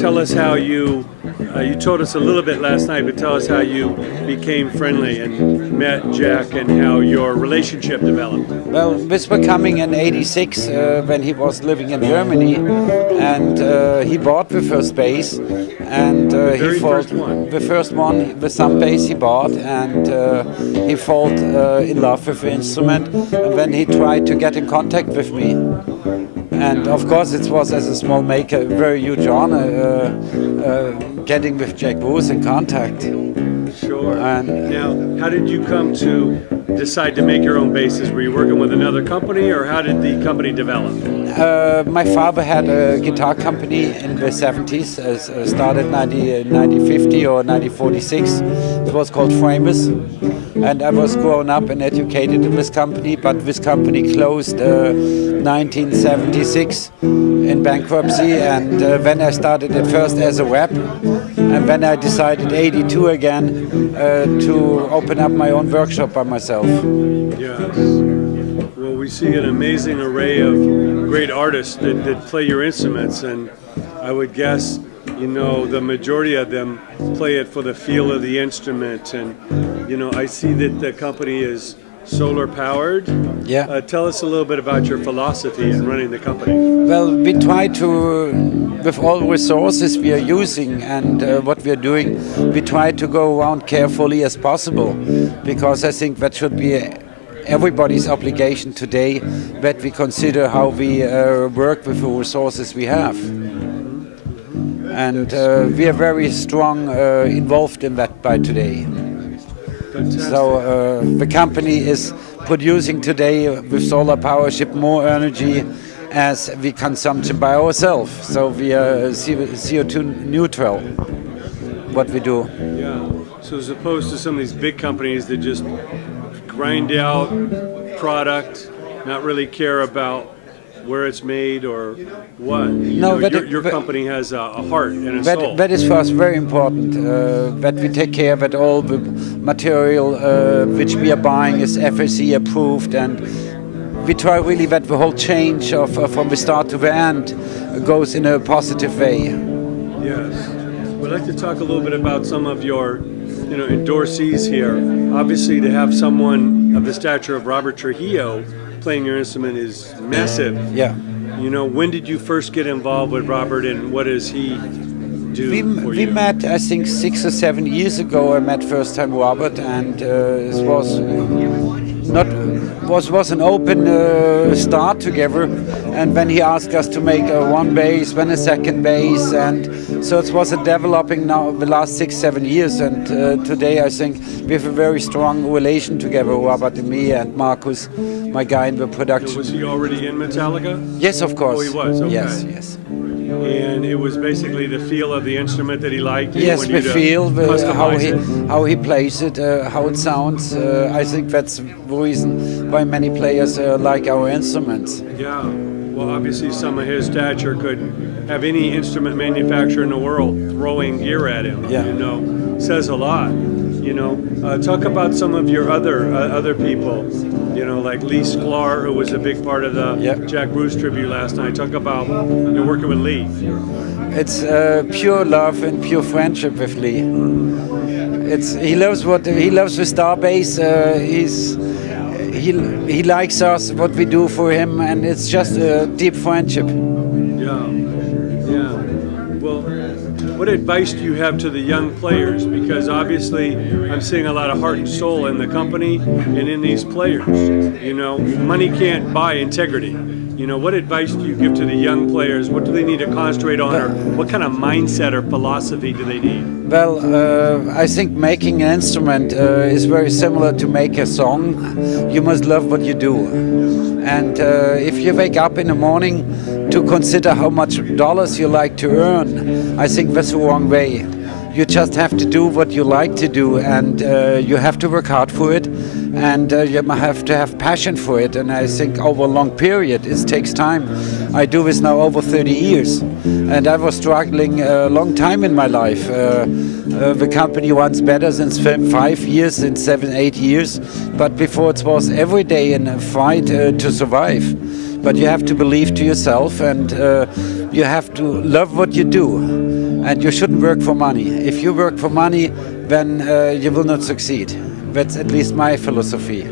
tell us how you told us a little bit last night, but tell us how you became friendly and met Jack and how your relationship developed. Well, this was coming in '86 when he was living in Germany, and he bought the first bass, and he fought the first one, the some bass he bought, and he fell in love with the instrument, and then he tried to get in contact with me. And of course, it was, as a small maker, a very huge honor getting with Jack Bruce in contact. Sure. Now, how did you come to decide to make your own basses? Were you working with another company, or how did the company develop? My father had a guitar company in the 70s, started 1950 or 1946. It was called Framers. And I was grown up and educated in this company, but this company closed 1976 in bankruptcy, and then I started at first as a rep, and then I decided '82 again to open up my own workshop by myself. Yes. Well, we see an amazing array of great artists that play your instruments, and I would guess, you know, the majority of them play it for the feel of the instrument. And, you know, I see that the company is solar powered. Yeah. Tell us a little bit about your philosophy in running the company. Well, we try to, with all resources we are using and what we are doing, we try to go around carefully as possible, because I think that should be everybody's obligation today, that we consider how we work with the resources we have. And we are very strong involved in that by today. Fantastic. So the company is producing today with solar power, ship more energy as we consume by ourselves. So we are CO2 neutral, what we do. Yeah. So as opposed to some of these big companies that just grind out product, not really care about where it's made or what. Your company has a heart and a soul. That is for us very important, that we take care that all the material which we are buying is FSC approved, and we try really that the whole change of from the start to the end goes in a positive way. Yes. We'd like to talk a little bit about some of your endorsees here. Obviously, to have someone of the stature of Robert Trujillo playing your instrument is massive. Yeah. You know, when did you first get involved with Robert, and what does he do for you? We met, I think, 6 or 7 years ago. I met first time Robert, and it was an open start together. And then he asked us to make one bass, then a second bass, and so it was developing now the last 6, 7 years. And today I think we have a very strong relation together, Robert and me and Marcus, my guy in the production. So was he already in Metallica? Yes, of course. Oh, he was. Okay. Yes, yes. And it was basically the feel of the instrument that he liked. Yes, the feel, how he plays it, how it sounds. I think that's the reason why many players like our instruments. Yeah. Well, obviously, some of his stature could have any instrument manufacturer in the world throwing gear at him. Yeah. You know, says a lot. You know, talk about some of your other people. You know, like Lee Sklar, who was a big part of the Jack Bruce tribute last night. Talk about working with Lee. It's pure love and pure friendship with Lee. He loves the star bass. He likes us, what we do for him, and it's just a deep friendship. Yeah, yeah. Well, what advice do you have to the young players? Because obviously I'm seeing a lot of heart and soul in the company and in these players. You know, money can't buy integrity. You know, what advice do you give to the young players? What do they need to concentrate on, or what kind of mindset or philosophy do they need? Well, I think making an instrument is very similar to make a song. You must love what you do. And if you wake up in the morning to consider how much dollars you like to earn, I think that's the wrong way. You just have to do what you like to do, and you have to work hard for it, and you have to have passion for it. And I think over a long period, it takes time. I do this now over 30 years, and I was struggling a long time in my life. The company runs better since 5 years, since 7, 8 years, but before it was every day in a fight to survive. But you have to believe to yourself, and you have to love what you do. and you shouldn't work for money. If you work for money, then you will not succeed. That's at least my philosophy.